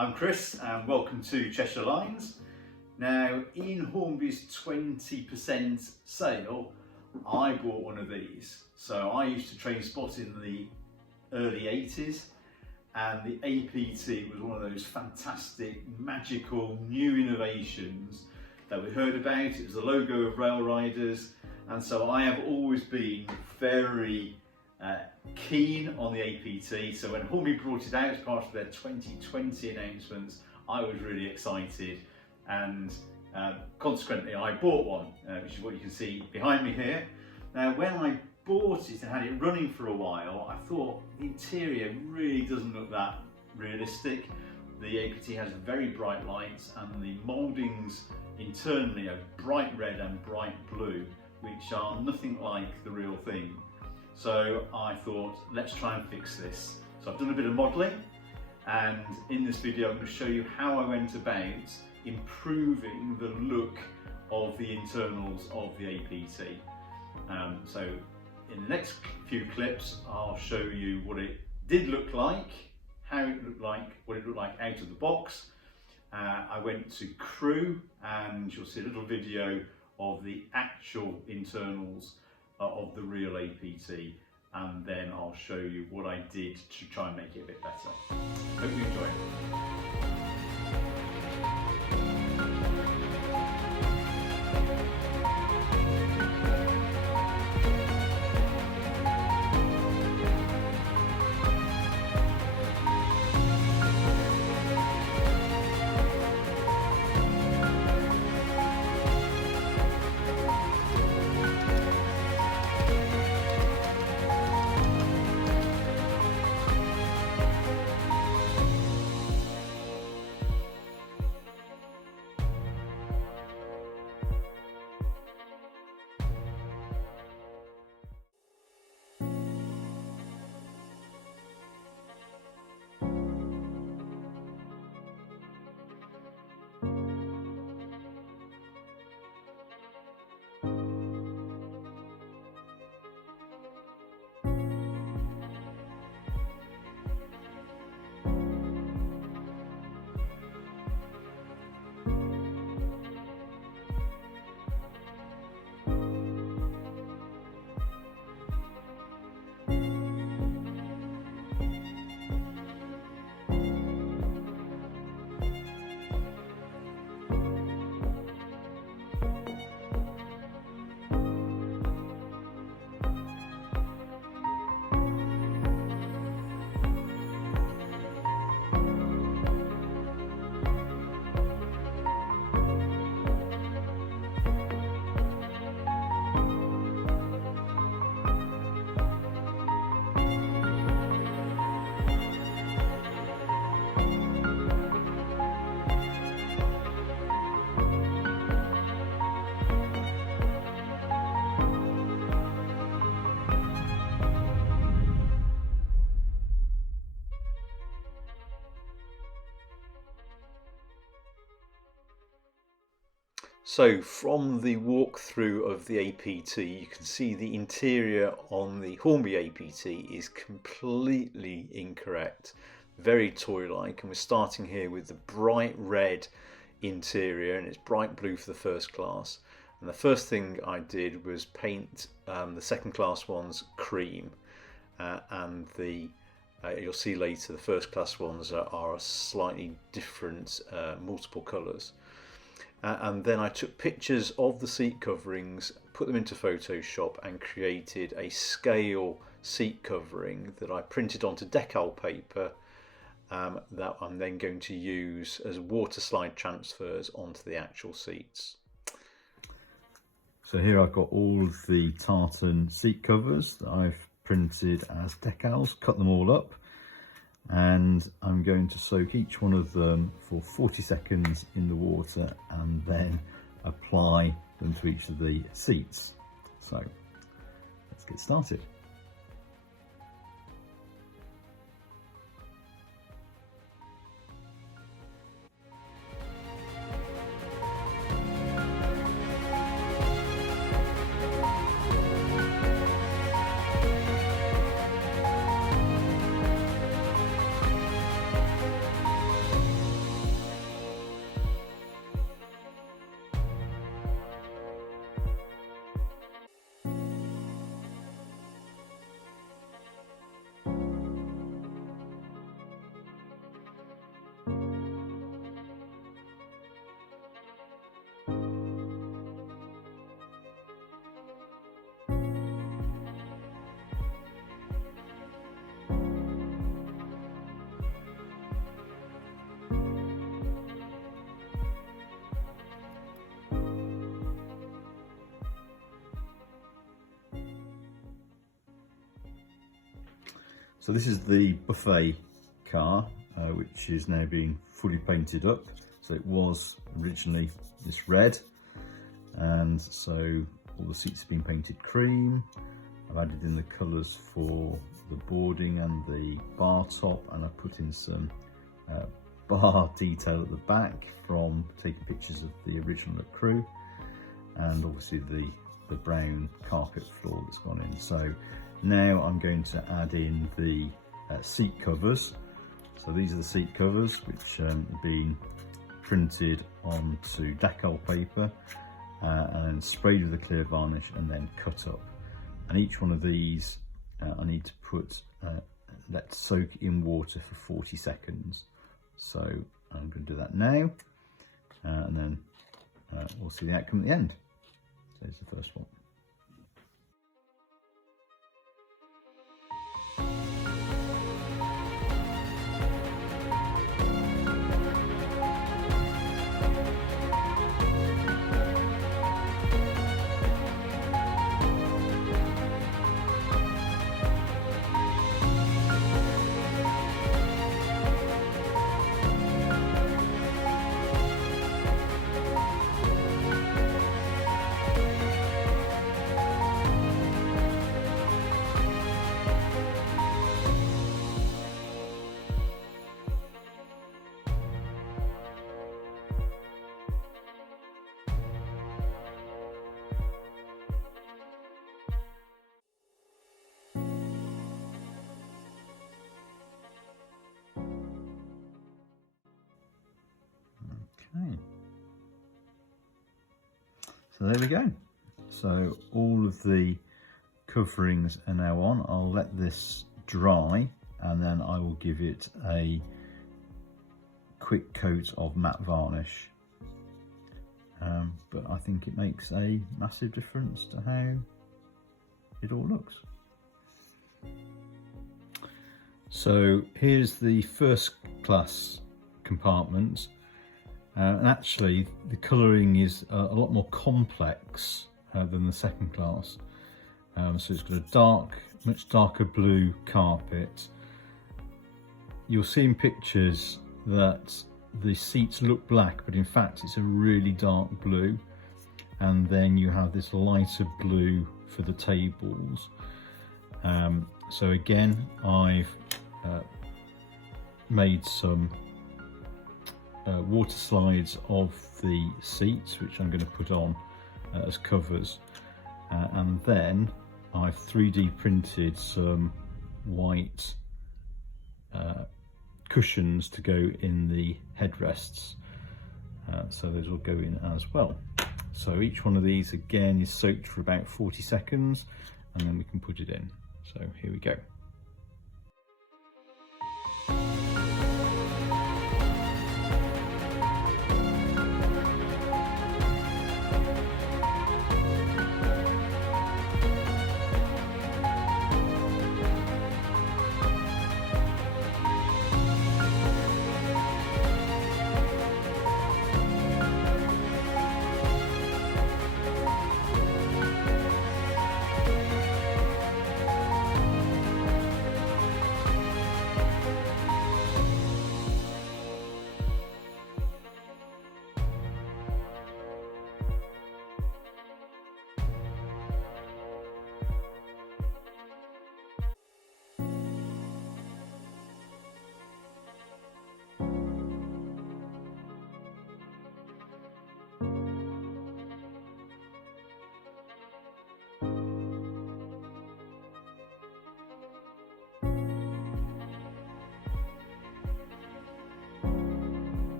I'm Chris and welcome to Cheshire Lines. Now, in Hornby's 20% sale, I bought one of these. So I used to train spot in the early 80s, and the APT was one of those fantastic, magical new innovations that we heard about. It was the logo of Rail Riders, and so I have always been very keen on the APT. So when Hornby brought it out as part of their 2020 announcements, I was really excited, and consequently I bought one, which is what you can see behind me here. Now, when I bought it and had it running for a while, I thought the interior really doesn't look that realistic. The APT has very bright lights, and the mouldings internally are bright red and bright blue, which are nothing like the real thing. So I thought, let's try and fix this. So I've done a bit of modelling, and in this video I'm going to show you how I went about improving the look of the internals of the APT. So in the next few clips I'll show you what it did look like, how it looked like, what it looked like out of the box. I went to Crewe and you'll see a little video of the actual internals of the real APT, and then I'll show you what I did to try and make it a bit better. Hope you enjoy it. So from the walkthrough of the APT, you can see the interior on the Hornby APT is completely incorrect, very toy-like, and we're starting here with the bright red interior, and it's bright blue for the first class. And the first thing I did was paint the second class ones cream, and you'll see later the first class ones are a slightly different multiple colours. And then I took pictures of the seat coverings, put them into Photoshop, and created a scale seat covering that I printed onto decal paper that I'm then going to use as water slide transfers onto the actual seats. So here I've got all of the tartan seat covers that I've printed as decals, cut them all up, and I'm going to soak each one of them for 40 seconds in the water and then apply them to each of the seats. So let's get started. So this is the buffet car, which is now being fully painted up. So it was originally this red, and so all the seats have been painted cream. I've added in the colours for the boarding and the bar top, and I've put in some bar detail at the back from taking pictures of the original at Crewe, and obviously the brown carpet floor that's gone in. So now I'm going to add in the seat covers. So these are the seat covers, which have been printed onto decal paper and then sprayed with a clear varnish and then cut up. And each one of these I need to put let soak in water for 40 seconds. So I'm going to do that now, and then we'll see the outcome at the end. So here's the first one. Okay, so there we go. So all of the coverings are now on. I'll let this dry and then I will give it a quick coat of matte varnish. But I think it makes a massive difference to how it all looks. So here's the first class compartment. And actually the colouring is a lot more complex than the second class. So it's got a much darker blue carpet. You'll see in pictures that the seats look black, but in fact it's a really dark blue. And then you have this lighter blue for the tables. So again, I've made some water slides of the seats, which I'm going to put on as covers, and then I've 3D printed some white cushions to go in the headrests, so those will go in as well. So each one of these again is soaked for about 40 seconds and then we can put it in. So here we go.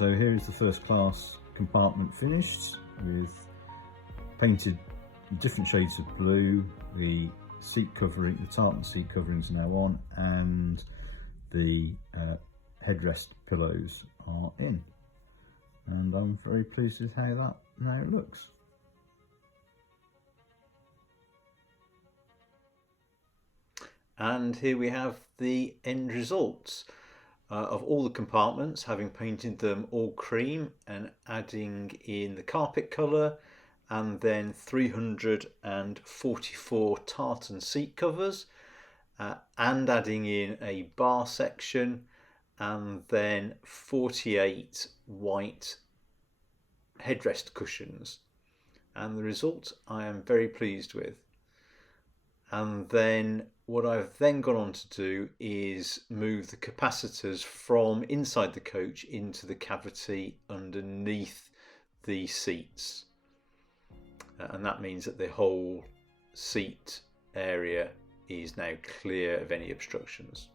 So here is the first class compartment finished, with painted different shades of blue. The seat covering, the tartan seat coverings are now on, and the headrest pillows are in, and I'm very pleased with how that now looks. And here we have the end results of all the compartments, having painted them all cream and adding in the carpet colour, and then 344 tartan seat covers, and adding in a bar section, and then 48 white headrest cushions. And the result I am very pleased with. And then what I've then gone on to do is move the capacitors from inside the coach into the cavity underneath the seats. And that means that the whole seat area is now clear of any obstructions.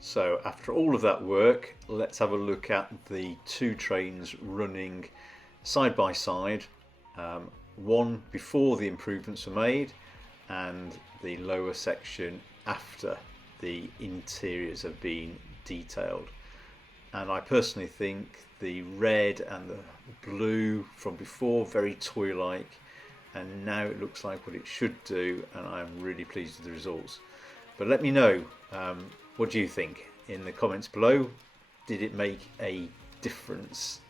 So after all of that work, let's have a look at the two trains running side by side, one before the improvements were made and the lower section after the interiors have been detailed. And I personally think the red and the blue from before very toy-like, and now it looks like what it should do, and I'm really pleased with the results. But let me know, what do you think in the comments below? Did it make a difference